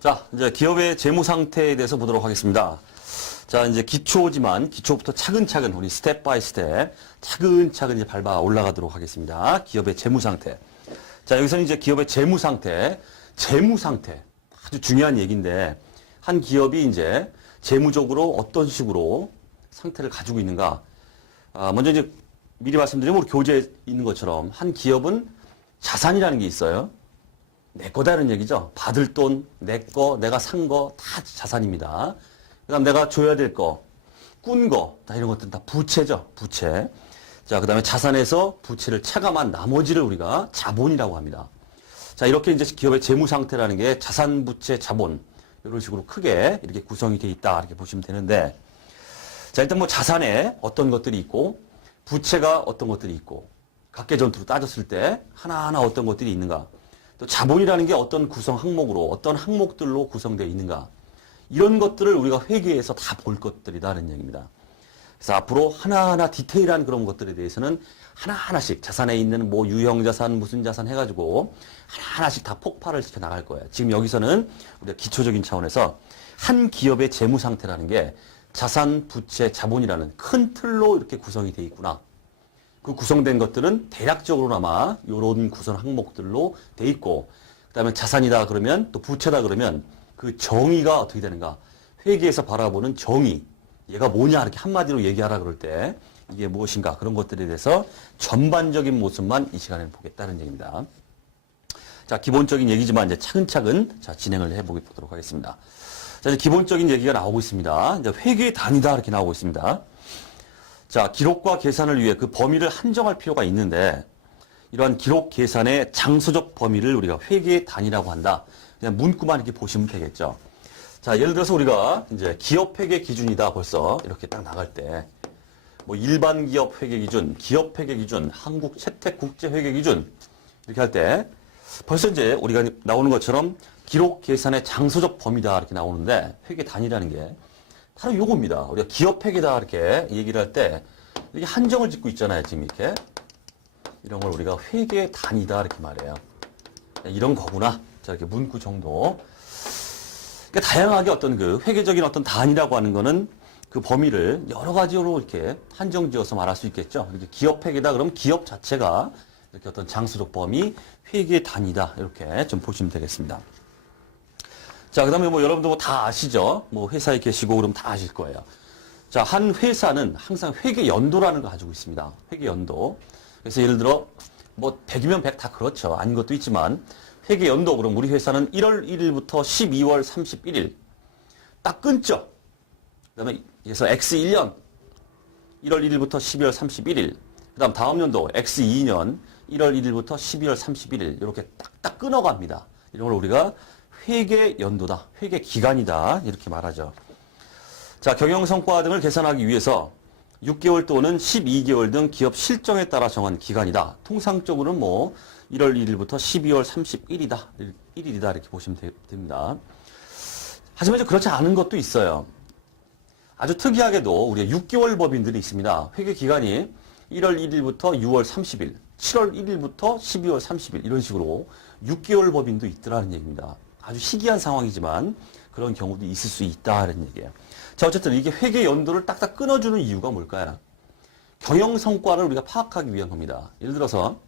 자, 이제 기업의 재무 상태에 대해서 보도록 하겠습니다. 자, 이제 기초지만 기초부터 차근차근 우리 스텝 바이 스텝 차근차근 이제 밟아 올라가도록 하겠습니다. 기업의 재무 상태. 자, 여기서는 이제 기업의 재무 상태 아주 중요한 얘기인데 한 기업이 이제 재무적으로 어떤 식으로 상태를 가지고 있는가. 먼저 이제 미리 말씀드리면 우리 교재에 있는 것처럼 한 기업은 자산이라는 게 있어요. 내 거다라는 얘기죠. 받을 돈, 내 거, 내가 산 거 다 자산입니다. 그다음 내가 줘야 될 거, 꾼 거, 다 이런 것들은 다 부채죠. 부채. 자, 그다음에 자산에서 부채를 차감한 나머지를 우리가 자본이라고 합니다. 자, 이렇게 이제 기업의 재무 상태라는 게 자산, 부채, 자본 이런 식으로 크게 이렇게 구성이 돼 있다 이렇게 보시면 되는데, 자, 일단 뭐 자산에 어떤 것들이 있고 부채가 어떤 것들이 있고 각계전투로 따졌을 때 하나하나 어떤 것들이 있는가. 또 자본이라는 게 어떤 구성 항목으로 어떤 항목들로 구성되어 있는가. 이런 것들을 우리가 회계에서 다 볼 것들이다라는 얘기입니다. 그래서 앞으로 하나하나 디테일한 그런 것들에 대해서는 하나하나씩 자산에 있는 뭐 유형자산 무슨 자산 해가지고 하나하나씩 다 폭발을 시켜 나갈 거예요. 지금 여기서는 우리가 기초적인 차원에서 한 기업의 재무 상태라는 게 자산, 부채, 자본이라는 큰 틀로 이렇게 구성이 되어 있구나. 그 구성된 것들은 대략적으로나마 이런 구성 항목들로 돼 있고, 그다음에 자산이다 그러면 또 부채다 그러면 그 정의가 어떻게 되는가? 회계에서 바라보는 정의, 얘가 뭐냐 이렇게 한마디로 얘기하라 그럴 때 이게 무엇인가 그런 것들에 대해서 전반적인 모습만 이 시간에 보겠다는 얘기입니다. 자, 기본적인 얘기지만 이제 차근차근 자 진행을 해보도록 하겠습니다. 자, 이제 기본적인 얘기가 나오고 있습니다. 이제 회계 단위다 이렇게 나오고 있습니다. 자, 기록과 계산을 위해 그 범위를 한정할 필요가 있는데 이러한 기록 계산의 장소적 범위를 우리가 회계 단위라고 한다. 그냥 문구만 이렇게 보시면 되겠죠. 자, 예를 들어서 우리가 이제 기업 회계 기준이다 벌써 이렇게 딱 나갈 때 뭐 일반 기업 회계 기준, 기업 회계 기준, 한국 채택 국제 회계 기준 이렇게 할 때 벌써 이제 우리가 나오는 것처럼 기록 계산의 장소적 범위다 이렇게 나오는데 회계 단위라는 게 바로 요겁니다. 우리가 기업 회계다 이렇게 얘기를 할 때 이렇게 한정을 짓고 있잖아요. 지금 이렇게 이런 걸 우리가 회계 단위다 이렇게 말해요. 이런 거구나. 자, 이렇게 문구 정도. 그러니까 다양하게 어떤 그 회계적인 어떤 단위라고 하는 거는 그 범위를 여러 가지로 이렇게 한정 지어서 말할 수 있겠죠. 이렇게 기업 회계다 그러면 기업 자체가 이렇게 어떤 장소적 범위 회계 단위다 이렇게 좀 보시면 되겠습니다. 자, 그 다음에 뭐 여러분들 뭐 다 아시죠? 뭐 회사에 계시고 그러면 다 아실 거예요. 자, 한 회사는 항상 회계 연도라는 걸 가지고 있습니다. 회계 연도. 그래서 예를 들어 뭐 100이면 100 다 그렇죠. 아닌 것도 있지만 회계 연도 그럼 우리 회사는 1월 1일부터 12월 31일 딱 끊죠. 그다음에 그래서 X1년 1월 1일부터 12월 31일. 그다음 다음 연도 X2년 1월 1일부터 12월 31일 이렇게 딱딱 끊어갑니다. 이런 걸 우리가 회계 연도다, 회계 기간이다 이렇게 말하죠. 자, 경영 성과 등을 계산하기 위해서 6개월 또는 12개월 등 기업 실정에 따라 정한 기간이다. 통상적으로는 뭐 1월 1일부터 12월 31일이다, 1일이다 이렇게 보시면 됩니다. 하지만 이제 그렇지 않은 것도 있어요. 아주 특이하게도 우리가 6개월 법인들이 있습니다. 회계 기간이 1월 1일부터 6월 30일, 7월 1일부터 12월 30일 이런 식으로 6개월 법인도 있더라는 얘기입니다. 아주 희귀한 상황이지만 그런 경우도 있을 수 있다는 얘기예요. 자, 어쨌든 이게 회계 연도를 딱딱 끊어주는 이유가 뭘까요? 경영 성과를 우리가 파악하기 위한 겁니다. 예를 들어서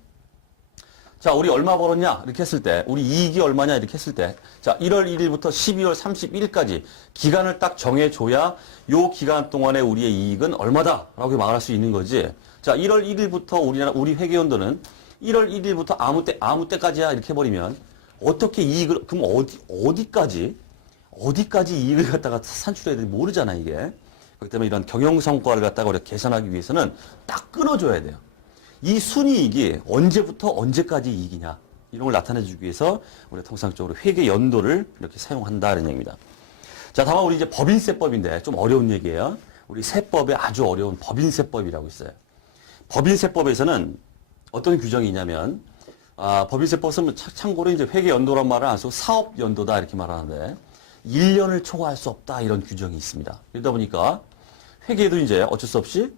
자, 우리 얼마 벌었냐 이렇게 했을 때 우리 이익이 얼마냐 이렇게 했을 때 자, 1월 1일부터 12월 31일까지 기간을 딱 정해줘야 요 기간 동안에 우리의 이익은 얼마다라고 말할 수 있는 거지. 자, 1월 1일부터 우리 회계 연도는 1월 1일부터 아무 때까지야 이렇게 해버리면 어떻게 이익을, 그럼 어디까지 이익을 갖다가 산출해야 되는지 모르잖아, 이게. 그렇기 때문에 이런 경영성과를 갖다가 우리가 계산하기 위해서는 딱 끊어줘야 돼요. 이 순이익이 언제부터 언제까지 이익이냐, 이런 걸 나타내주기 위해서 우리가 통상적으로 회계 연도를 이렇게 사용한다는 얘기입니다. 자, 다만 우리 이제 법인세법인데 좀 어려운 얘기예요. 우리 세법에 아주 어려운 법인세법이라고 있어요. 법인세법에서는 어떤 규정이 있냐면, 법인세법은 참고로 이제 회계 연도란 말을 안 쓰고 사업 연도다 이렇게 말하는데 1년을 초과할 수 없다 이런 규정이 있습니다. 그러다 보니까 회계에도 이제 어쩔 수 없이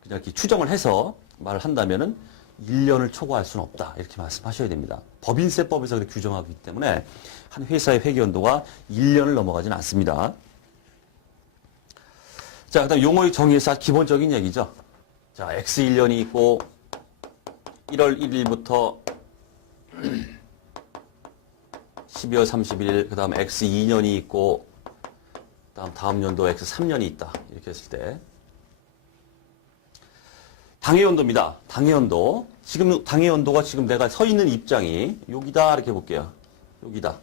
그냥 이렇게 추정을 해서 말을 한다면은 1년을 초과할 수는 없다. 이렇게 말씀하셔야 됩니다. 법인세법에서 그렇게 규정하고 있기 때문에 한 회사의 회계연도가 1년을 넘어가지는 않습니다. 자, 그 다음 용어의 정의에서 기본적인 얘기죠. 자, X1년이 있고 1월 1일부터 12월 31일, 그 다음 X2년이 있고 다음 연도 X3년이 있다. 이렇게 했을 때 당해연도입니다. 당해연도. 지금 당해연도가 지금 내가 서 있는 입장이 여기다 이렇게 볼게요. 여기다.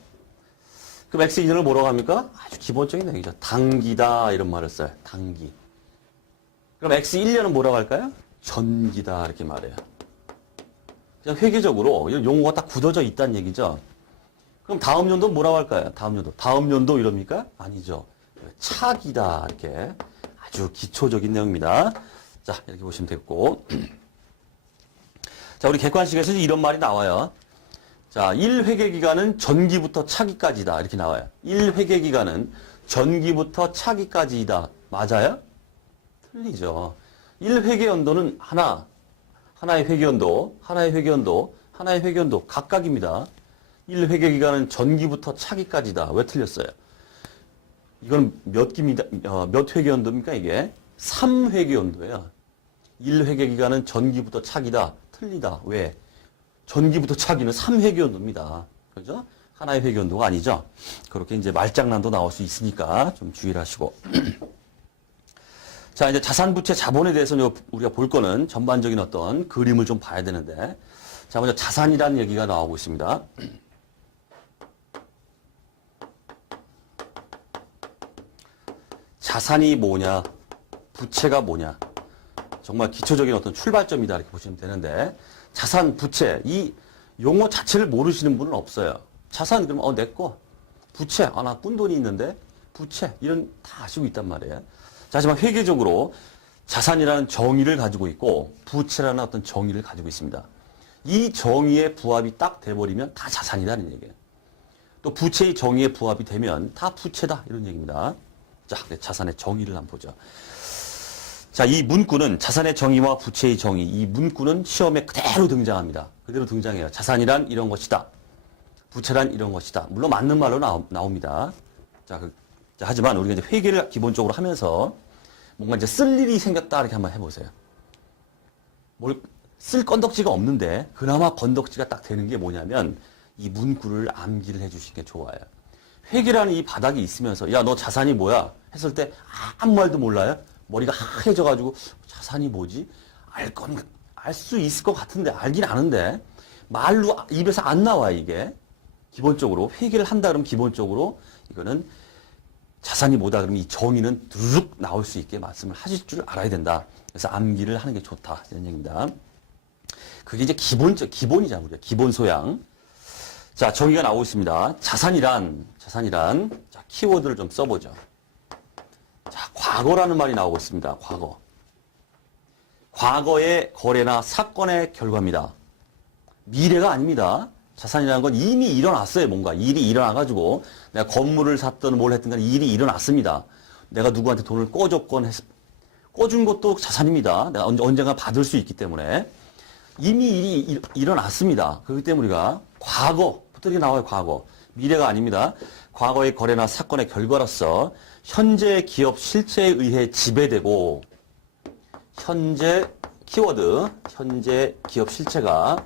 그럼 X2년을 뭐라고 합니까? 아주 기본적인 얘기죠. 단기다 이런 말을 써요. 단기. 그럼 X1년은 뭐라고 할까요? 전기다 이렇게 말해요. 그냥 회계적으로 이런 용어가 딱 굳어져 있다는 얘기죠. 그럼 다음 연도 뭐라고 할까요? 다음 연도. 다음 연도 이럽니까? 아니죠. 차기다 이렇게 아주 기초적인 내용입니다. 자, 이렇게 보시면 되겠고. 자, 우리 객관식에서 이런 말이 나와요. 자, 1회계기간은 전기부터 차기까지다. 이렇게 나와요. 1회계기간은 전기부터 차기까지이다. 맞아요? 틀리죠. 1회계연도는 하나의 회계연도, 하나의 회계연도, 하나의 회계연도 각각입니다. 1회계기간은 전기부터 차기까지다. 왜 틀렸어요? 이건 몇 회계연도입니까, 이게? 3회계연도예요. 1회계기간은 전기부터 차기다. 틀리다. 왜? 전기부터 차기는 3회계연도입니다. 그죠? 하나의 회계연도가 아니죠. 그렇게 이제 말장난도 나올 수 있으니까 좀 주의를 하시고. 자, 이제 자산부채 자본에 대해서 우리가 볼 거는 전반적인 어떤 그림을 좀 봐야 되는데. 자, 먼저 자산이라는 얘기가 나오고 있습니다. 자산이 뭐냐, 부채가 뭐냐. 정말 기초적인 어떤 출발점이다 이렇게 보시면 되는데, 자산, 부채 이 용어 자체를 모르시는 분은 없어요. 자산 그러면 내 거, 부채 나 꾼돈이 있는데 부채 이런 다 아시고 있단 말이에요. 자, 하지만 회계적으로 자산이라는 정의를 가지고 있고 부채라는 어떤 정의를 가지고 있습니다. 이 정의에 부합이 딱 돼버리면 다 자산이라는 얘기예요. 또 부채의 정의에 부합이 되면 다 부채다 이런 얘기입니다. 자, 자산의 정의를 한번 보죠. 자, 이 문구는 자산의 정의와 부채의 정의, 이 문구는 시험에 그대로 등장합니다. 그대로 등장해요. 자산이란 이런 것이다. 부채란 이런 것이다. 물론 맞는 말로 나옵니다. 자, 하지만 우리가 이제 회계를 기본적으로 하면서 뭔가 이제 쓸 일이 생겼다 이렇게 한번 해보세요. 쓸 건덕지가 없는데 그나마 건덕지가 딱 되는 게 뭐냐면 이 문구를 암기를 해주시는 게 좋아요. 회계라는 이 바닥이 있으면서 야, 너 자산이 뭐야? 했을 때 아무 말도 몰라요? 머리가 하얘져가지고 자산이 뭐지? 알 수 있을 것 같은데 알긴 아는데 말로 입에서 안 나와 이게. 기본적으로 회계를 한다 그러면 기본적으로 이거는 자산이 뭐다 그러면 이 정의는 두룩 나올 수 있게 말씀을 하실 줄 알아야 된다. 그래서 암기를 하는 게 좋다 이런 얘기입니다. 그게 이제 기본이자 우리가 기본 소양. 자, 정의가 나오고 있습니다. 자산이란 자, 키워드를 좀 써보죠. 자, 과거라는 말이 나오고 있습니다. 과거. 과거의 거래나 사건의 결과입니다. 미래가 아닙니다. 자산이라는 건 이미 일어났어요. 뭔가 일이 일어나가지고 내가 건물을 샀든 뭘 했든 간에 일이 일어났습니다. 내가 누구한테 돈을 꿔준 것도 자산입니다. 내가 언젠가 받을 수 있기 때문에 이미 일이 일어났습니다. 그렇기 때문에 우리가 과거부터 이렇게 나와요. 과거. 미래가 아닙니다. 과거의 거래나 사건의 결과로서 현재 기업 실체에 의해 지배되고 현재 키워드 현재 기업 실체가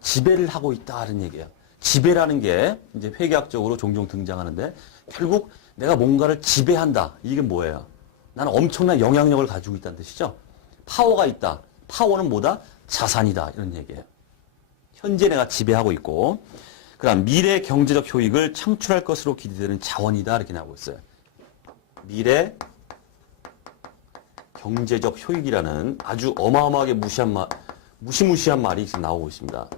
지배를 하고 있다는 얘기예요. 지배라는 게 이제 회계학적으로 종종 등장하는데 결국 내가 뭔가를 지배한다. 이게 뭐예요? 나는 엄청난 영향력을 가지고 있다는 뜻이죠. 파워가 있다. 파워는 뭐다? 자산이다. 이런 얘기예요. 현재 내가 지배하고 있고 그다음 미래 경제적 효익을 창출할 것으로 기대되는 자원이다. 이렇게 나오고 있어요. 미래 경제적 효익이라는 아주 어마어마하게 무시무시한 말이 지금 나오고 있습니다.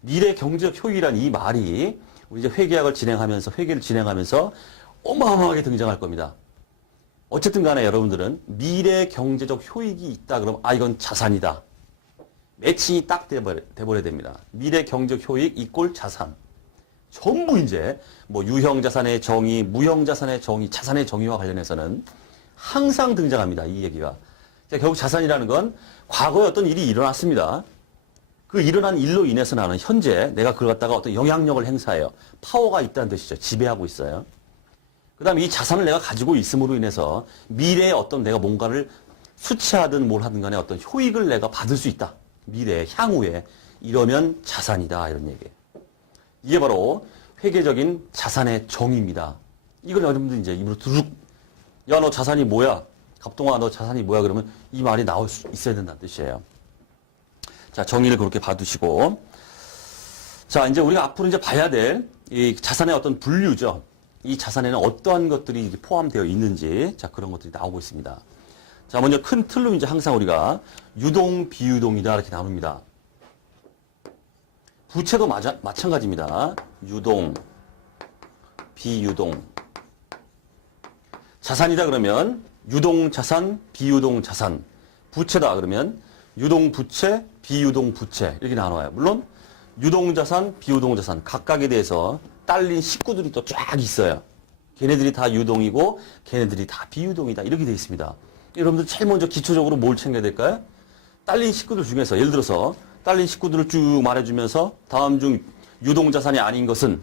미래 경제적 효익이라는 이 말이 우리 이제 회계를 진행하면서 어마어마하게 등장할 겁니다. 어쨌든 간에 여러분들은 미래 경제적 효익이 있다 그러면 이건 자산이다. 매칭이 딱 돼버려야 됩니다. 미래 경제적 효익 이꼴 자산. 전부 이제 뭐 유형자산의 정의, 무형자산의 정의, 자산의 정의와 관련해서는 항상 등장합니다. 이 얘기가. 결국 자산이라는 건 과거에 어떤 일이 일어났습니다. 그 일어난 일로 인해서 나는 현재 내가 그걸 갖다가 어떤 영향력을 행사해요. 파워가 있다는 뜻이죠. 지배하고 있어요. 그 다음에 이 자산을 내가 가지고 있음으로 인해서 미래에 어떤 내가 뭔가를 수취하든 뭘 하든 간에 어떤 효익을 내가 받을 수 있다. 미래에, 향후에. 이러면 자산이다. 이런 얘기예요. 이게 바로 회계적인 자산의 정의입니다. 이걸 여러분들 이제 입으로 두둑, 야, 너 자산이 뭐야? 갑동아, 너 자산이 뭐야? 그러면 이 말이 나올 수 있어야 된다는 뜻이에요. 자, 정의를 그렇게 봐두시고. 자, 이제 우리가 앞으로 이제 봐야 될 이 자산의 어떤 분류죠. 이 자산에는 어떠한 것들이 포함되어 있는지, 자, 그런 것들이 나오고 있습니다. 자, 먼저 큰 틀로 이제 항상 우리가 유동, 비유동이다. 이렇게 나눕니다. 부채도 마찬가지입니다. 유동, 비유동. 자산이다 그러면 유동 자산, 비유동 자산. 부채다 그러면 유동 부채, 비유동 부채. 이렇게 나눠요. 물론 유동 자산, 비유동 자산 각각에 대해서 딸린 식구들이 또 쫙 있어요. 걔네들이 다 유동이고 걔네들이 다 비유동이다. 이렇게 되어 있습니다. 여러분들 제일 먼저 기초적으로 뭘 챙겨야 될까요? 딸린 식구들 중에서 예를 들어서 딸린 식구들을 쭉 말해주면서 다음 중 유동자산이 아닌 것은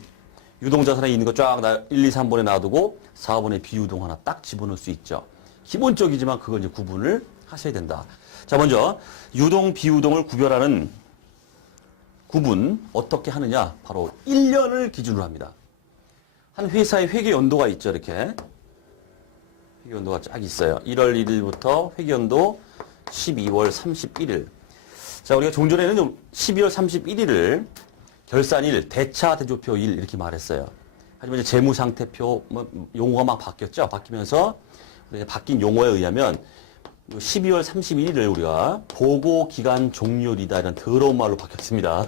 유동자산에 있는 거 쫙 1, 2, 3번에 놔두고 4번에 비유동 하나 딱 집어넣을 수 있죠. 기본적이지만 그걸 이제 구분을 하셔야 된다. 자, 먼저 유동, 비유동을 구별하는 구분 어떻게 하느냐? 바로 1년을 기준으로 합니다. 한 회사의 회계 연도가 있죠. 이렇게 회계 연도가 쫙 있어요. 1월 1일부터 회계 연도 12월 31일. 자, 우리가 종전에는 12월 31일을 결산일, 대차 대조표일 이렇게 말했어요. 하지만 이제 재무상태표 용어가 막 바뀌었죠. 바뀌면서 바뀐 용어에 의하면 12월 31일을 우리가 보고기간 종료일이다 이런 더러운 말로 바뀌었습니다.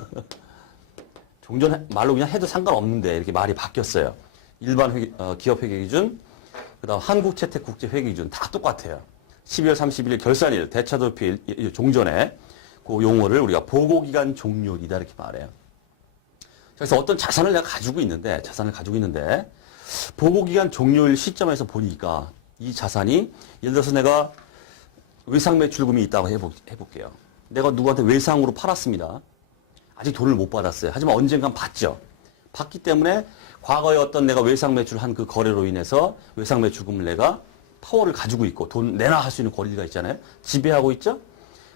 종전 말로 그냥 해도 상관없는데 이렇게 말이 바뀌었어요. 일반 기업회계기준, 그다음 한국채택국제회계기준 다 똑같아요. 12월 31일 결산일, 대차대조표일 종전에 그 용어를 우리가 보고기간 종료일이다 이렇게 말해요. 그래서 어떤 자산을 내가 가지고 있는데 보고기간 종료일 시점에서 보니까 이 자산이 예를 들어서 내가 외상매출금이 있다고 해볼게요. 내가 누구한테 외상으로 팔았습니다. 아직 돈을 못 받았어요. 하지만 언젠간 받죠. 받기 때문에 과거에 어떤 내가 외상매출한 그 거래로 인해서 외상매출금을 내가 파워를 가지고 있고 돈 내놔 할 수 있는 권리가 있잖아요. 지배하고 있죠.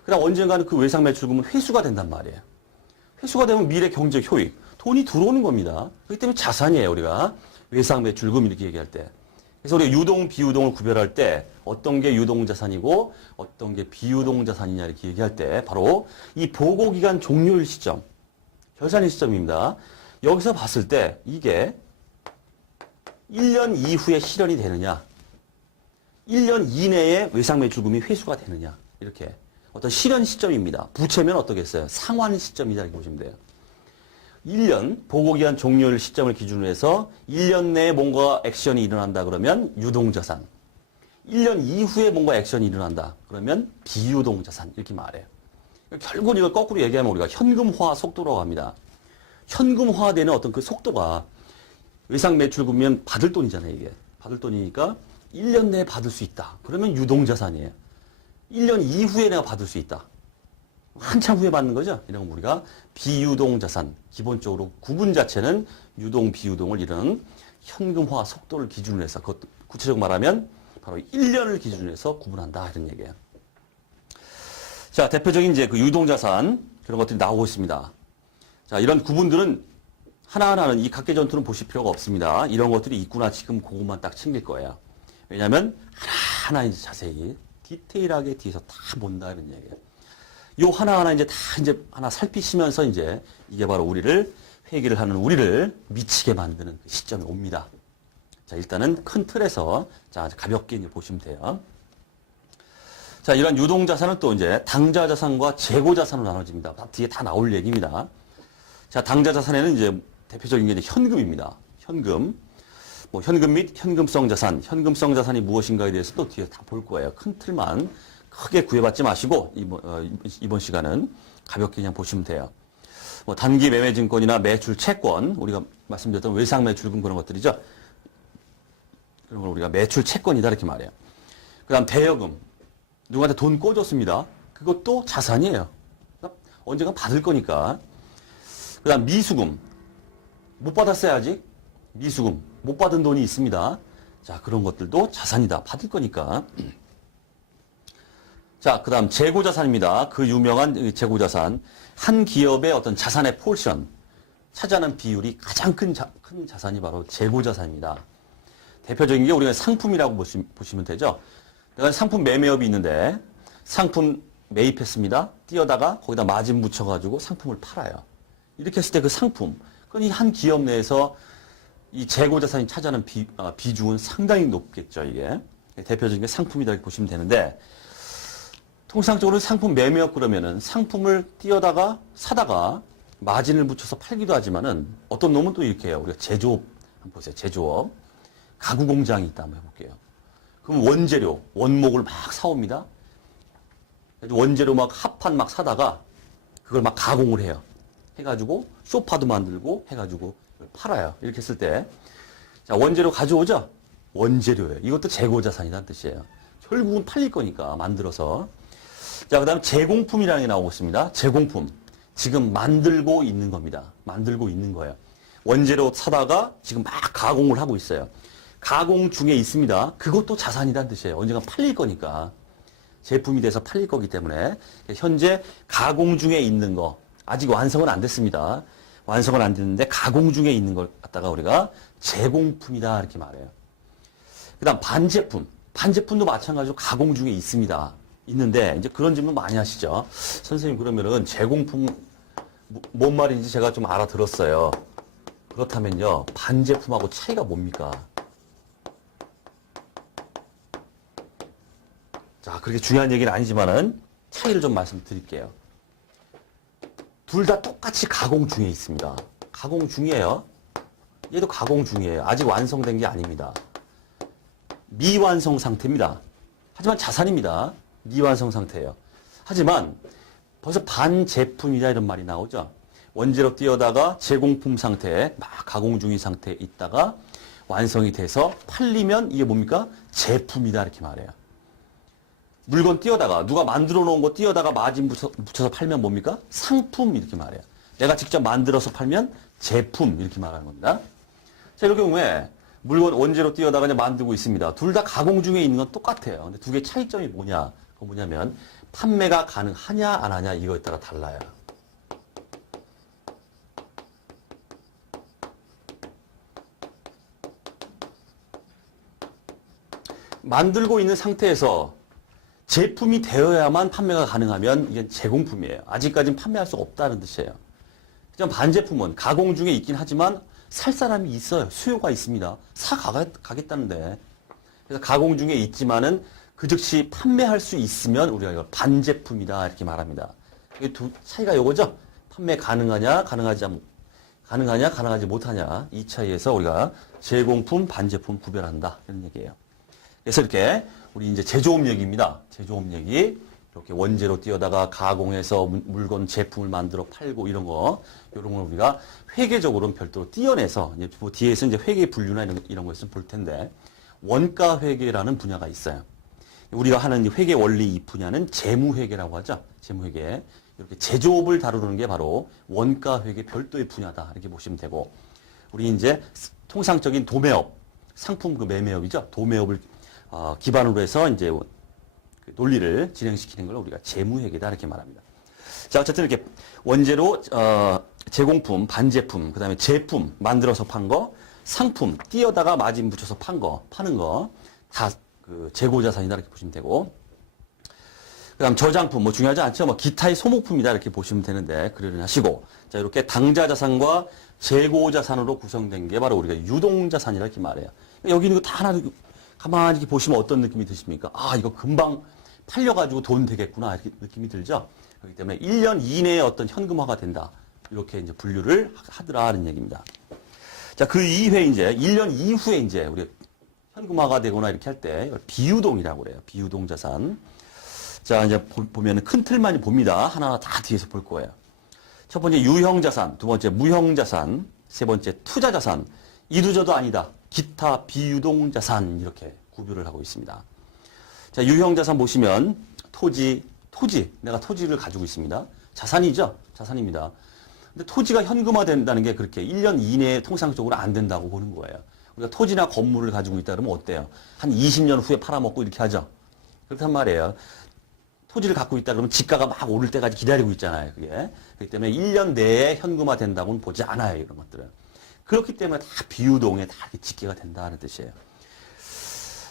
그다음 언젠가는 그 외상매출금은 회수가 된단 말이에요. 회수가 되면 미래 경제적 효익, 돈이 들어오는 겁니다. 그렇기 때문에 자산이에요. 우리가 외상매출금 이렇게 얘기할 때. 그래서 우리가 유동, 비유동을 구별할 때 어떤 게 유동자산이고 어떤 게 비유동자산이냐 이렇게 얘기할 때 바로 이 보고기간 종료일 시점, 결산일 시점입니다. 여기서 봤을 때 이게 1년 이후에 실현이 되느냐, 1년 이내에 외상매출금이 회수가 되느냐 이렇게 어떤 실현 시점입니다. 부채면 어떻겠어요? 상환 시점이다 이렇게 보시면 돼요. 1년 보고기한 종료일 시점을 기준으로 해서 1년 내에 뭔가 액션이 일어난다 그러면 유동자산. 1년 이후에 뭔가 액션이 일어난다 그러면 비유동자산 이렇게 말해요. 결국 이걸 거꾸로 얘기하면 우리가 현금화 속도라고 합니다. 현금화되는 어떤 그 속도가 외상매출금이면 받을 돈이잖아요. 이게 받을 돈이니까 1년 내에 받을 수 있다. 그러면 유동자산이에요. 1년 이후에 내가 받을 수 있다. 한참 후에 받는 거죠. 이런 거 우리가 비유동자산. 기본적으로 구분 자체는 유동, 비유동을 이런 현금화 속도를 기준으로 해서 그것 구체적으로 말하면 바로 1년을 기준으로 해서 구분한다. 이런 얘기예요. 자, 대표적인 이제 그 유동자산 그런 것들이 나오고 있습니다. 자, 이런 구분들은 하나하나는 이 각계전투는 보실 필요가 없습니다. 이런 것들이 있구나 지금 그것만 딱 챙길 거예요. 왜냐하면 하나하나 이제 자세히 디테일하게 뒤에서 다 본다 이런 얘기예요. 요 하나하나 이제 다 이제 하나 살피시면서 이제 이게 바로 우리를 회계를 하는 우리를 미치게 만드는 그 시점이 옵니다. 자, 일단은 큰 틀에서 자, 가볍게 이제 보시면 돼요. 자, 이런 유동자산은 또 이제 당좌자산과 재고자산으로 나눠집니다. 뒤에 다 나올 얘기입니다. 자, 당좌자산에는 이제 대표적인 게 이제 현금입니다. 현금. 뭐 현금 및 현금성 자산, 현금성 자산이 무엇인가에 대해서 또 뒤에 다 볼 거예요. 큰 틀만 크게 구애받지 마시고 이번 시간은 가볍게 그냥 보시면 돼요. 뭐 단기 매매 증권이나 매출 채권, 우리가 말씀드렸던 외상 매출금 그런 것들이죠. 그런 걸 우리가 매출 채권이다 이렇게 말해요. 그다음 대여금, 누구한테 돈 꿔줬습니다. 그것도 자산이에요. 언젠가 받을 거니까. 그 다음 미수금. 못 받았어요, 아직. 미수금. 못 받은 돈이 있습니다. 자, 그런 것들도 자산이다. 받을 거니까. 자, 그 다음 재고자산입니다. 그 유명한 재고자산. 한 기업의 어떤 자산의 포션, 차지하는 비율이 가장 큰 자산이 바로 재고자산입니다. 대표적인 게 우리가 상품이라고 보시면 되죠. 내가 상품 매매업이 있는데 상품 매입했습니다. 띄어다가 거기다 마진 붙여가지고 상품을 팔아요. 이렇게 했을 때 그 상품, 그건 이 한 기업 내에서 이 재고자산이 차지하는 비중은 상당히 높겠죠, 이게. 대표적인 게 상품이다 이렇게 보시면 되는데, 통상적으로 상품 매매업 그러면은 상품을 띄어다가 사다가 마진을 붙여서 팔기도 하지만은 어떤 놈은 또 이렇게 해요. 우리가 제조업, 한번 보세요. 제조업. 가구 공장이 있다 한번 해볼게요. 그럼 원재료, 원목을 막 사옵니다. 원재료 막 합판 막 사다가 그걸 막 가공을 해요. 해가지고 소파도 만들고 해가지고 팔아요. 이렇게 했을 때, 자, 원재료 가져오죠? 원재료예요. 이것도 재고자산이라는 뜻이에요. 결국은 팔릴 거니까 만들어서. 자, 그 다음 제공품이라는 게 나오고 있습니다. 제공품. 지금 만들고 있는 겁니다. 만들고 있는 거예요. 원재료 사다가 지금 막 가공을 하고 있어요. 가공 중에 있습니다. 그것도 자산이라는 뜻이에요. 언젠가 팔릴 거니까. 제품이 돼서 팔릴 거기 때문에 현재 가공 중에 있는 거, 아직 완성은 안 됐습니다. 완성은 안 됐는데 가공 중에 있는 걸 갖다가 우리가 제공품이다 이렇게 말해요. 그 다음 반제품. 반제품도 마찬가지로 가공 중에 있습니다. 있는데 이제 그런 질문 많이 하시죠. 선생님 그러면은 제공품 뭔 말인지 제가 좀 알아들었어요. 그렇다면요, 반제품하고 차이가 뭡니까? 자, 그렇게 중요한 얘기는 아니지만은 차이를 좀 말씀드릴게요. 둘 다 똑같이 가공 중에 있습니다. 가공 중이에요. 얘도 가공 중이에요. 아직 완성된 게 아닙니다. 미완성 상태입니다. 하지만 자산입니다. 미완성 상태예요. 하지만 벌써 반제품이다 이런 말이 나오죠. 원재료 띄어다가 제공품 상태에 막 가공 중인 상태에 있다가 완성이 돼서 팔리면 이게 뭡니까? 제품이다 이렇게 말해요. 물건 띄어다가 누가 만들어 놓은 거 띄어다가 마진 붙여서 팔면 뭡니까? 상품 이렇게 말해요. 내가 직접 만들어서 팔면 제품 이렇게 말하는 겁니다. 자, 이럴 경우에 물건 원재료 띄어다가 그냥 만들고 있습니다. 둘 다 가공 중에 있는 건 똑같아요. 근데 두 개의 차이점이 뭐냐? 그건 뭐냐면 판매가 가능하냐 안 하냐 이거에 따라 달라요. 만들고 있는 상태에서 제품이 되어야만 판매가 가능하면 이게 제공품이에요. 아직까지는 판매할 수 없다는 뜻이에요. 그냥 반제품은 가공 중에 있긴 하지만 살 사람이 있어요. 수요가 있습니다. 가겠다는데. 그래서 가공 중에 있지만은 그 즉시 판매할 수 있으면 우리가 이걸 반제품이다 이렇게 말합니다. 이게 두 차이가 이거죠. 판매 가능하지 못하냐 이 차이에서 우리가 제공품, 반제품 구별한다 이런 얘기예요. 그래서 이렇게 우리 이제 제조업 얘기입니다. 제조업 얘기. 이렇게 원재료 띄어다가 가공해서 물건 제품을 만들어 팔고 이런 거, 이런 걸 우리가 회계적으로는 별도로 띄어내서 이제 뭐 뒤에서 이제 회계 분류나 이런 거 있으면 볼 텐데 원가 회계라는 분야가 있어요. 우리가 하는 회계 원리 이 분야는 재무회계라고 하죠. 재무회계. 이렇게 제조업을 다루는 게 바로 원가 회계 별도의 분야다 이렇게 보시면 되고, 우리 이제 통상적인 도매업, 상품 그 매매업이죠. 도매업을 기반으로 해서 이제 그 논리를 진행시키는 걸 우리가 재무회계다 이렇게 말합니다. 자, 어쨌든 이렇게 원재료, 제공품, 반제품, 그 다음에 제품 만들어서 판 거, 상품 띄어다가 마진 붙여서 파는 거 다 그 재고자산이다 이렇게 보시면 되고, 그 다음 저장품 뭐 중요하지 않죠. 뭐 기타의 소모품이다 이렇게 보시면 되는데 그러려 하시고, 자, 이렇게 당좌자산과 재고자산으로 구성된 게 바로 우리가 유동자산이라 이렇게 말해요. 여기 있는 거 다 하나 가만히 이렇게 보시면 어떤 느낌이 드십니까? 아, 이거 금방 팔려가지고 돈 되겠구나 이렇게 느낌이 들죠. 그렇기 때문에 1년 이내에 어떤 현금화가 된다 이렇게 이제 분류를 하더라는 얘기입니다. 자, 그 이후에 이제 1년 이후에 이제 우리 현금화가 되거나 이렇게 할 때 비유동이라고 그래요. 비유동 자산. 자, 이제 보면은 큰 틀만 봅니다. 하나하나 다 뒤에서 볼 거예요. 첫 번째 유형자산, 두 번째 무형자산, 세 번째 투자자산, 이두저도 아니다. 기타 비유동자산 이렇게 구별을 하고 있습니다. 자, 유형자산 보시면 토지, 내가 토지를 가지고 있습니다. 자산이죠. 자산입니다. 근데 토지가 현금화된다는 게 그렇게 1년 이내에 통상적으로 안 된다고 보는 거예요. 우리가 토지나 건물을 가지고 있다 그러면 어때요? 한 20년 후에 팔아먹고 이렇게 하죠. 그렇단 말이에요. 토지를 갖고 있다 그러면 지가가 막 오를 때까지 기다리고 있잖아요. 그게. 그렇기 때문에 1년 내에 현금화된다고는 보지 않아요. 이런 것들은. 그렇기 때문에 다 비유동에 다 이렇게 집계가 된다는 뜻이에요.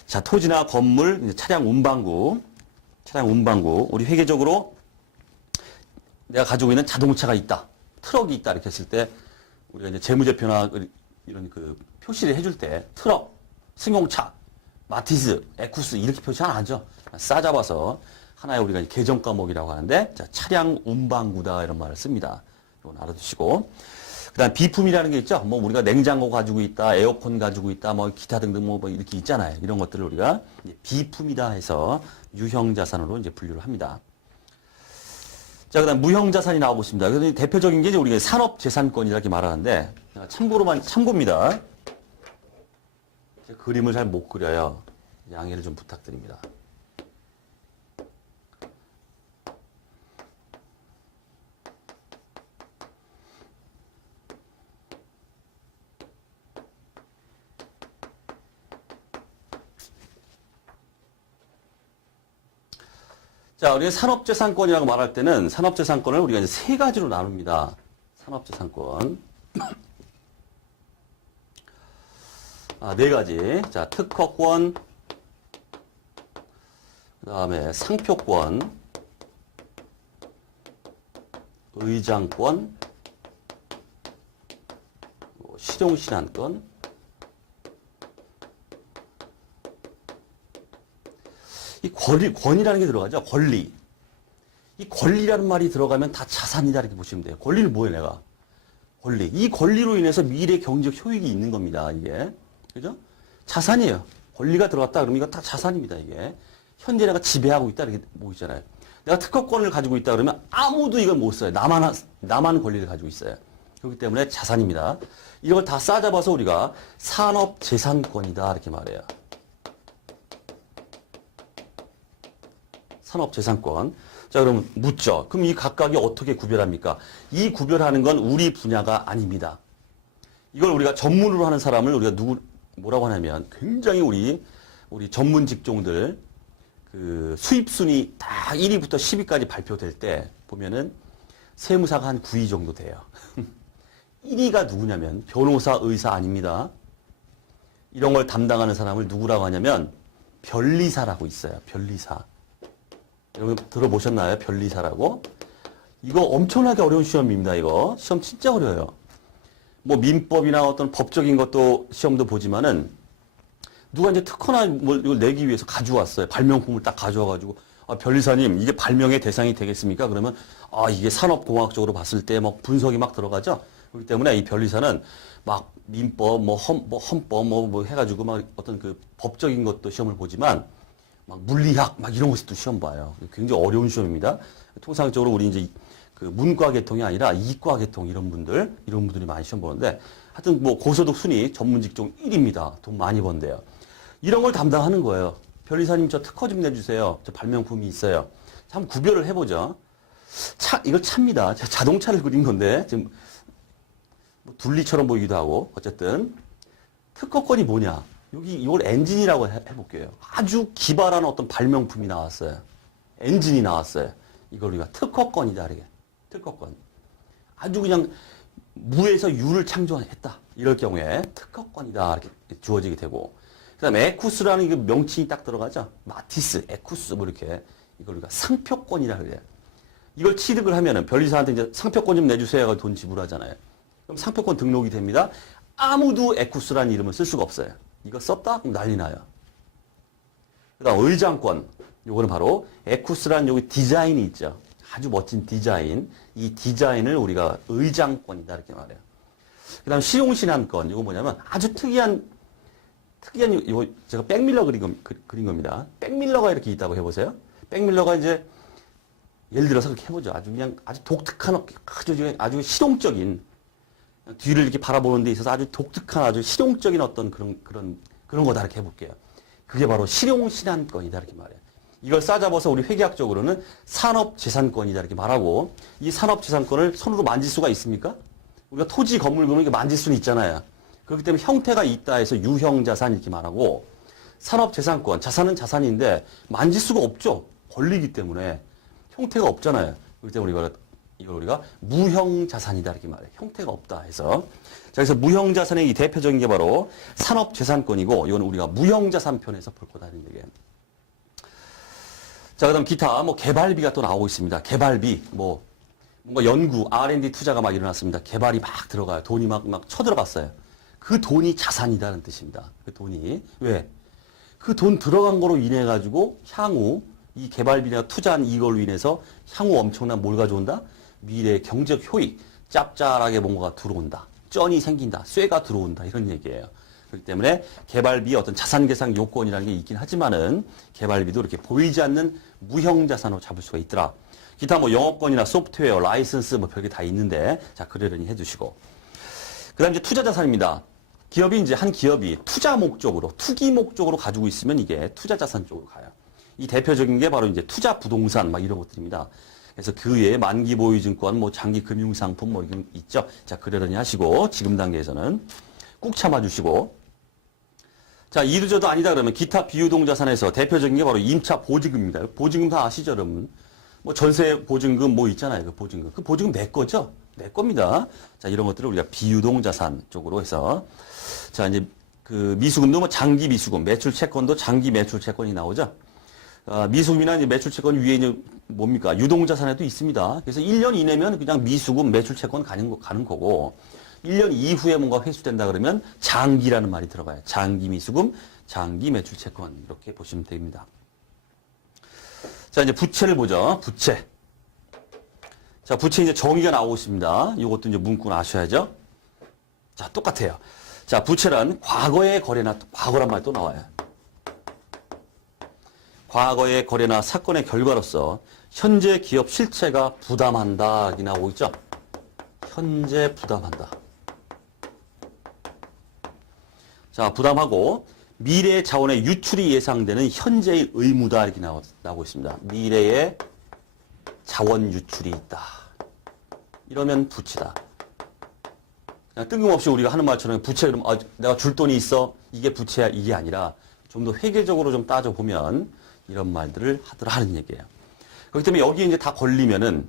자, 토지나 건물, 차량 운반구. 우리 회계적으로 내가 가지고 있는 자동차가 있다. 트럭이 있다. 이렇게 했을 때 우리가 이제 재무제표나 이런 그 표시를 해줄 때 트럭, 승용차, 마티즈, 에쿠스 이렇게 표시 안 하죠. 싸잡아서 하나의 우리가 계정 과목이라고 하는데 자, 차량 운반구다 이런 말을 씁니다. 이건 알아두시고 그다음 비품이라는 게 있죠. 뭐 우리가 냉장고 가지고 있다, 에어컨 가지고 있다, 뭐 기타 등등 뭐 이렇게 있잖아요. 이런 것들을 우리가 비품이다 해서 유형 자산으로 이제 분류를 합니다. 자, 그다음 무형 자산이 나오고 있습니다. 그래서 대표적인 게 이제 우리가 산업 재산권이라 이렇게 말하는데 참고입니다. 그림을 잘 못 그려요. 양해를 좀 부탁드립니다. 자, 우리가 산업재산권이라고 말할 때는 산업재산권을 우리가 이제 세 가지로 나눕니다. 산업재산권. 네 가지. 자, 특허권, 그 다음에 상표권, 의장권, 실용신안권, 이 권이라는 게 들어가죠. 권리. 이 권리라는 말이 들어가면 다 자산이다 이렇게 보시면 돼요. 권리는 뭐예요, 내가? 권리. 이 권리로 인해서 미래 경제적 효익이 있는 겁니다, 이게. 그죠? 자산이에요. 권리가 들어갔다 그러면 이거 다 자산입니다, 이게. 현재 내가 지배하고 있다 이렇게 보이잖아요. 내가 특허권을 가지고 있다 그러면 아무도 이걸 못 써요. 나만 권리를 가지고 있어요. 그렇기 때문에 자산입니다. 이걸 다 싸잡아서 우리가 산업재산권이다 이렇게 말해요. 산업재산권. 자, 그럼 묻죠. 그럼 이 각각이 어떻게 구별합니까? 이 구별하는 건 우리 분야가 아닙니다. 이걸 우리가 전문으로 하는 사람을 우리가 뭐라고 하냐면 굉장히 우리 전문 직종들 그 수입순위 다 1위부터 10위까지 발표될 때 보면은 세무사가 한 9위 정도 돼요. 1위가 누구냐면 변호사, 의사 아닙니다. 이런 걸 담당하는 사람을 누구라고 하냐면 변리사라고 있어요. 변리사. 여러분 들어보셨나요? 변리사라고? 이거 엄청나게 어려운 시험입니다. 이거 시험 진짜 어려워요. 뭐 민법이나 어떤 법적인 것도 시험도 보지만은 누가 이제 특허나 뭐 이걸 내기 위해서 가져왔어요. 발명품을 딱 가져와가지고 변리사님 이게 발명의 대상이 되겠습니까? 그러면 이게 산업공학적으로 봤을 때 뭐 분석이 막 들어가죠. 그렇기 때문에 이 변리사는 막 민법, 헌법 뭐 해가지고 막 어떤 그 법적인 것도 시험을 보지만 막 물리학 막 이런 것도 시험 봐요. 굉장히 어려운 시험입니다. 통상적으로 우리 이제 그 문과 계통이 아니라 이과 계통 이런 분들이 많이 시험 보는데 하여튼 뭐 고소득 순위 전문 직종 1위입니다. 돈 많이 번대요. 이런 걸 담당하는 거예요. 변리사님 저 특허 좀 내주세요. 저 발명품이 있어요. 한번 구별을 해보죠. 이걸 차입니다. 자동차를 그린 건데 지금 뭐 둘리처럼 보이기도 하고 어쨌든 특허권이 뭐냐? 여기 이걸 엔진이라고 해볼게요. 아주 기발한 어떤 발명품이 나왔어요. 엔진이 나왔어요. 이걸 우리가 특허권이다. 이렇게. 특허권. 아주 그냥 무에서 유를 창조했다. 이럴 경우에 특허권이다. 이렇게 주어지게 되고. 그 다음에 에쿠스라는 이 명칭이 딱 들어가죠. 마티스, 에쿠스 뭐 이렇게. 이걸 우리가 상표권이라 그래요. 이걸 취득을 하면은 변리사한테 이제 상표권 좀 내주세요. 돈 지불하잖아요. 그럼 상표권 등록이 됩니다. 아무도 에쿠스라는 이름을 쓸 수가 없어요. 이거 썼다? 그럼 난리 나요. 그 다음 의장권. 요거는 바로 에쿠스라는 여기 디자인이 있죠. 아주 멋진 디자인. 이 디자인을 우리가 의장권이다 이렇게 말해요. 그 다음 실용신안권. 이거 뭐냐면 아주 특이한 이거 제가 백밀러 그린 겁니다. 백밀러가 이렇게 있다고 해보세요. 백밀러가 이제 예를 들어서 그렇게 해보죠. 아주 독특한 아주 실용적인 뒤를 이렇게 바라보는 데 있어서 아주 독특한 아주 실용적인 어떤 그런 거다 이렇게 해볼게요. 그게 바로 실용신안권이다 이렇게 말해요. 이걸 싸잡아서 우리 회계학적으로는 산업재산권이다 이렇게 말하고, 이 산업재산권을 손으로 만질 수가 있습니까? 우리가 토지, 건물 그러면 이게 만질 수는 있잖아요. 그렇기 때문에 형태가 있다 해서 유형자산 이렇게 말하고, 산업재산권, 자산은 자산인데 만질 수가 없죠. 권리이기 때문에 형태가 없잖아요. 그렇기 때문에 이걸 우리가 무형자산이다 이렇게 말해요. 형태가 없다 해서. 자, 그래서 무형자산의 이 대표적인 게 바로 산업재산권이고, 이건 우리가 무형자산 편에서 볼 거다 이런 얘기예요. 자, 그다음 기타 뭐 개발비가 또 나오고 있습니다. 개발비 뭔가 연구 R&D 투자가 막 일어났습니다. 개발이 막 들어가요. 돈이 막 쳐들어갔어요. 그 돈이 자산이다는 뜻입니다. 그 돈이 왜? 그 돈 들어간 거로 인해 가지고 향후 이 개발비나 투자한 이걸로 인해서 향후 엄청난 뭘 가져온다? 미래의 경제적 효익, 짭짤하게 뭔가가 들어온다. 쩐이 생긴다. 쇠가 들어온다. 이런 얘기예요. 그렇기 때문에 개발비의 어떤 자산 계상 요건이라는 게 있긴 하지만은 개발비도 이렇게 보이지 않는 무형자산으로 잡을 수가 있더라. 기타 뭐 영업권이나 소프트웨어, 라이선스 뭐 별게 다 있는데, 자, 그러려니 해두시고. 그 다음 이제 투자자산입니다. 기업이 이제 한 기업이 투자 목적으로, 투기 목적으로 가지고 있으면 이게 투자자산 쪽으로 가요. 이 대표적인 게 바로 이제 투자 부동산 막 이런 것들입니다. 그래서 그 외에 만기 보유증권, 뭐 장기 금융상품 뭐 이런 있죠. 자, 그러려니 하시고, 지금 단계에서는 꾹 참아주시고. 자, 이도저도 아니다 그러면 기타 비유동자산에서 대표적인 게 바로 임차 보증금입니다. 보증금 다 아시죠, 여러분? 뭐 전세 보증금 뭐 있잖아요, 그 보증금. 그 보증금 내 거죠? 내 겁니다. 자, 이런 것들을 우리가 비유동자산 쪽으로 해서. 자, 이제 그 미수금도 뭐 장기 미수금, 매출 채권도 장기 매출 채권이 나오죠. 미수금이나 이제 매출 채권 위에 이제 뭡니까? 유동자산에도 있습니다. 그래서 1년 이내면 그냥 미수금, 매출 채권 가는 거고, 1년 이후에 뭔가 회수된다 그러면 장기라는 말이 들어가요. 장기 미수금, 장기 매출 채권. 이렇게 보시면 됩니다. 자, 이제 부채를 보죠. 부채. 자, 부채 이제 정의가 나오고 있습니다. 이것도 이제 문구는 아셔야죠. 자, 똑같아요. 자, 부채란 과거의 거래나, 과거란 말 또 나와요. 과거의 거래나 사건의 결과로서 현재 기업 실체가 부담한다. 이렇게 나오고 있죠. 현재 부담한다. 자, 부담하고 미래의 자원의 유출이 예상되는 현재의 의무다. 이렇게 나오고 있습니다. 미래의 자원 유출이 있다. 이러면 부채다. 그냥 뜬금없이 우리가 하는 말처럼 부채 그러면 내가 줄 돈이 있어. 이게 부채야. 이게 아니라 좀 더 회계적으로 좀 따져보면 이런 말들을 하는 얘기예요. 그렇기 때문에 여기에 이제 다 걸리면은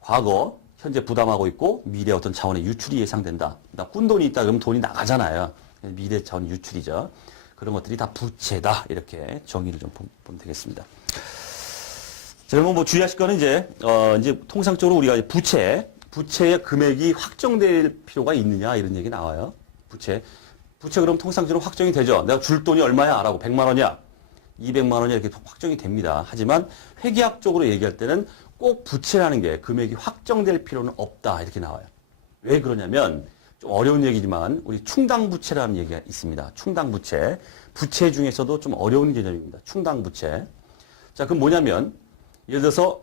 과거, 현재 부담하고 있고 미래 어떤 자원의 유출이 예상된다. 나 꾼 돈이 있다 그러면 돈이 나가잖아요. 미래 자원 유출이죠. 그런 것들이 다 부채다. 이렇게 정의를 좀 보면 되겠습니다. 자, 그러면 뭐 주의하실 거는 이제 통상적으로 우리가 부채의 금액이 확정될 필요가 있느냐 이런 얘기 나와요. 부채 그럼 통상적으로 확정이 되죠. 내가 줄 돈이 얼마야? 라고 100만 원이야. 200만 원이야. 이렇게 확정이 됩니다. 하지만 회계학적으로 얘기할 때는 꼭 부채라는 게 금액이 확정될 필요는 없다. 이렇게 나와요. 왜 그러냐면 좀 어려운 얘기지만 우리 충당부채라는 얘기가 있습니다. 충당부채. 부채 중에서도 좀 어려운 개념입니다. 충당부채. 자, 그럼 뭐냐면 예를 들어서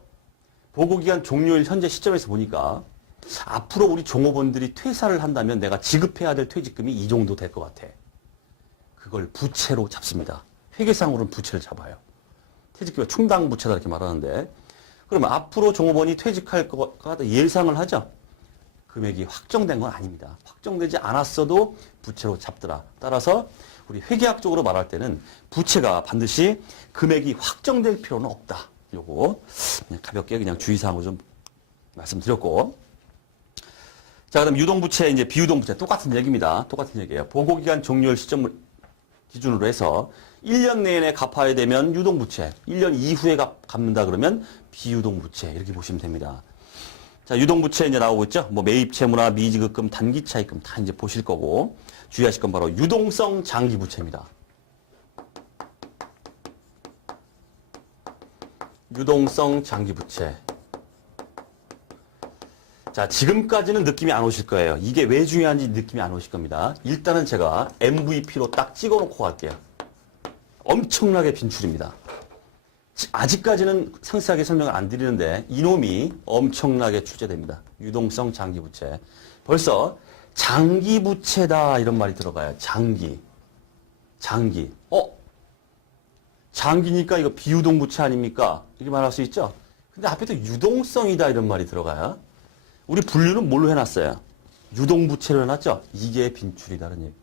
보고기간 종료일 현재 시점에서 보니까 앞으로 우리 종업원들이 퇴사를 한다면 내가 지급해야 될 퇴직금이 이 정도 될 것 같아. 그걸 부채로 잡습니다. 회계상으로는 부채를 잡아요. 퇴직금이 충당부채다 이렇게 말하는데 그러면 앞으로 종업원이 퇴직할 거가 예상을 하죠. 금액이 확정된 건 아닙니다. 확정되지 않았어도 부채로 잡더라. 따라서 우리 회계학적으로 말할 때는 부채가 반드시 금액이 확정될 필요는 없다. 요거 그냥 가볍게 그냥 주의사항으로 좀 말씀드렸고. 자, 그다음 유동부채, 이제 비유동부채 똑같은 얘기입니다. 똑같은 얘기예요. 보고기간 종료일 시점을 기준으로 해서 1년 내내 갚아야 되면 유동부채, 1년 이후에 갚는다 그러면 비유동부채 이렇게 보시면 됩니다. 자, 유동부채 이제 나오고 있죠. 뭐 매입채무나 미지급금, 단기차입금 다 이제 보실 거고 주의하실 건 바로 유동성 장기부채입니다. 유동성 장기부채. 자, 지금까지는 느낌이 안 오실 거예요. 이게 왜 중요한지 느낌이 안 오실 겁니다. 일단은 제가 MVP로 딱 찍어놓고 갈게요. 엄청나게 빈출입니다. 아직까지는 상세하게 설명을 안 드리는데 이놈이 엄청나게 출제됩니다. 유동성 장기부채. 벌써 장기부채다 이런 말이 들어가요. 장기. 장기니까 이거 비유동부채 아닙니까? 이렇게 말할 수 있죠? 근데 앞에 또 유동성이다 이런 말이 들어가요. 우리 분류는 뭘로 해놨어요? 유동부채로 해놨죠? 이게 빈출이다는 얘기.